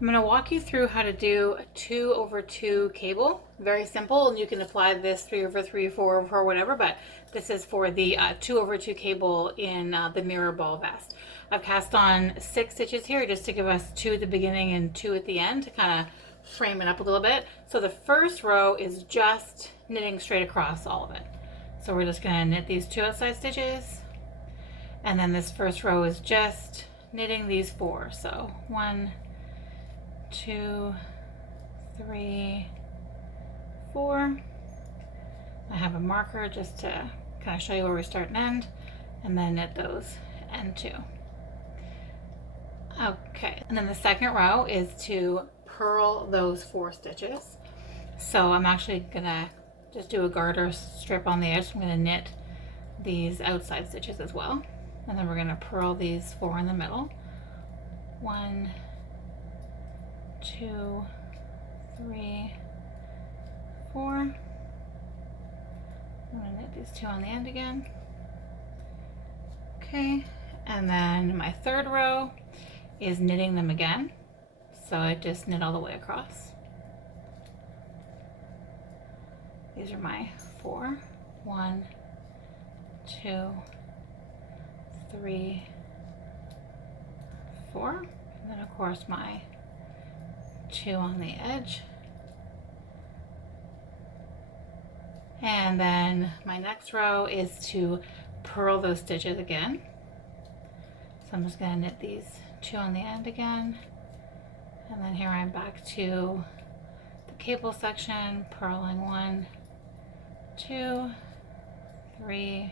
I'm going to walk you through how to do a 2/2 cable. Very simple, and you can apply this 3/3, 4/4, whatever, but this is for the 2/2 cable in the mirror ball vest. I've cast on 6 stitches here just to give us 2 at the beginning and 2 at the end to kind of frame it up a little bit. So the first row is just knitting straight across all of it. So we're just going to knit these 2 outside stitches, and then this first row is just knitting these 4. So 1, 2, 3, 4. I have a marker just to kind of show you where we start and end, and then knit those end 2. Okay, and then the second row is to purl those 4 stitches. So I'm actually gonna just do a garter strip on the edge. I'm gonna knit these outside stitches as well, and then we're gonna purl these 4 in the middle. 1, 2, 3, 4. I'm going to knit these 2 on the end again. Okay, and then my third row is knitting them again. So I just knit all the way across. These are my 4. 1, 2, 3, 4. And then of course my 2 on the edge. And then my next row is to purl those stitches again. So I'm just going to knit these 2 on the end again. And then here I'm back to the cable section, purling 1, 2, 3,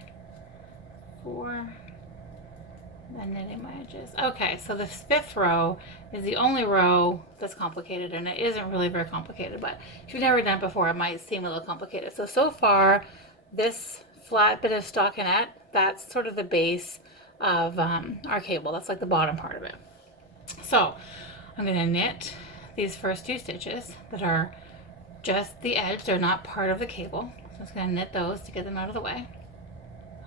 4. Then knitting my edges. Okay, so this 5th row is the only row that's complicated, and it isn't really very complicated, but if you've never done it before, it might seem a little complicated. So far, this flat bit of stockinette, that's sort of the base of our cable. That's like the bottom part of it. So I'm going to knit these first 2 stitches that are just the edge. They're not part of the cable. So I'm just going to knit those to get them out of the way.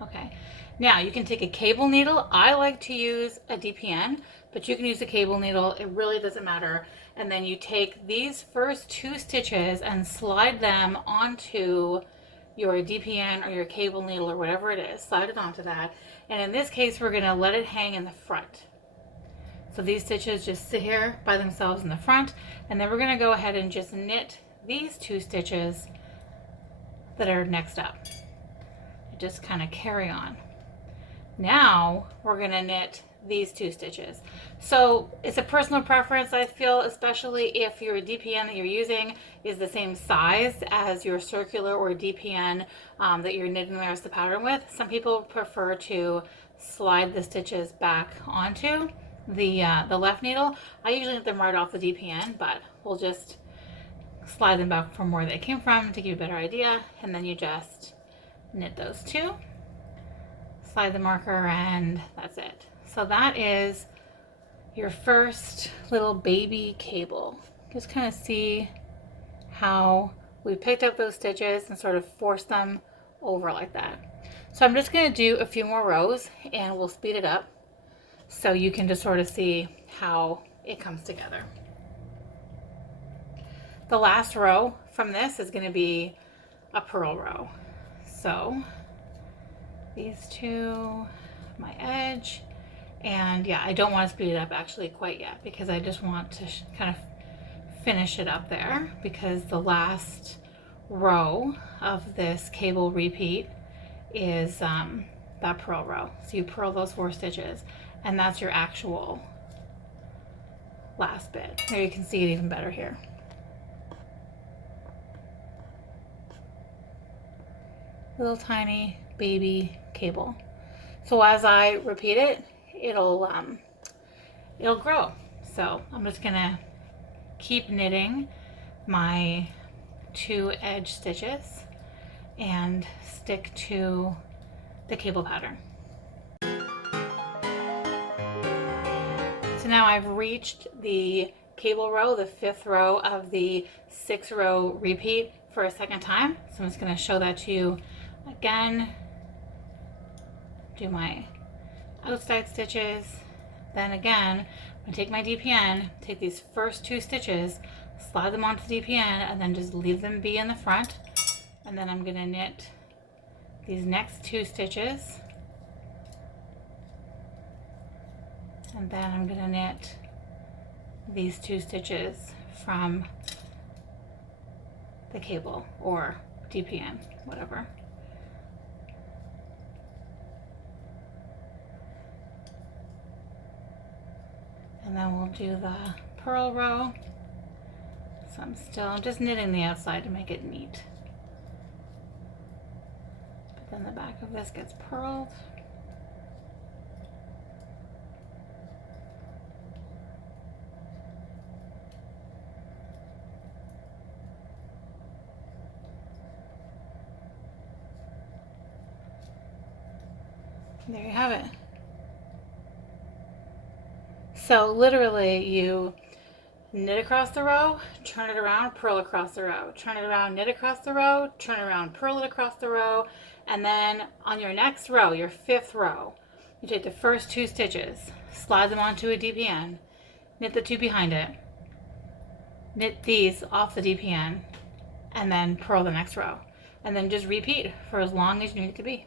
Okay. Now you can take a cable needle. I like to use a DPN, but you can use a cable needle. It really doesn't matter. And then you take these first 2 stitches and slide them onto your DPN or your cable needle or whatever it is. Slide it onto that. And in this case, we're going to let it hang in the front. So these stitches just sit here by themselves in the front. And then we're going to go ahead and just knit these 2 stitches that are next up. Just kind of carry on. Now we're going to knit these 2 stitches. So it's a personal preference, I feel, especially if your DPN that you're using is the same size as your circular or DPN that you're knitting the rest of the pattern with. Some people prefer to slide the stitches back onto the left needle. I usually knit them right off the DPN, but we'll just slide them back from where they came from to give you a better idea. And then you just knit those 2, slide the marker, and that's it. So that is your first little baby cable. Just kind of see how we picked up those stitches and sort of forced them over like that. So I'm just going to do a few more rows and we'll speed it up so you can just sort of see how it comes together. The last row from this is going to be a purl row. So these 2, my edge, and yeah, I don't want to speed it up actually quite yet because I just want to kind of finish it up there, because the last row of this cable repeat is that purl row. So you purl those 4 stitches and that's your actual last bit. There you can see it even better here. Little tiny baby cable. So as I repeat it, it'll grow. So I'm just gonna keep knitting my 2 edge stitches and stick to the cable pattern. So now I've reached the cable row, the 5th row of the 6 row repeat for a second time. So I'm just going to show that to you again. Do my outside stitches, then again I'm I take my DPN, take these first 2 stitches, slide them onto the DPN, and then just leave them be in the front. And then I'm gonna knit these next 2 stitches. And then I'm gonna knit these 2 stitches from the cable or DPN, whatever. And then we'll do the purl row. So I'm just knitting the outside to make it neat. But then the back of this gets purled. There you have it. So literally you knit across the row, turn it around, purl across the row, turn it around, knit across the row, turn it around, purl it across the row, and then on your next row, your 5th row, you take the first 2 stitches, slide them onto a DPN, knit the 2 behind it, knit these off the DPN, and then purl the next row. And then just repeat for as long as you need it to be.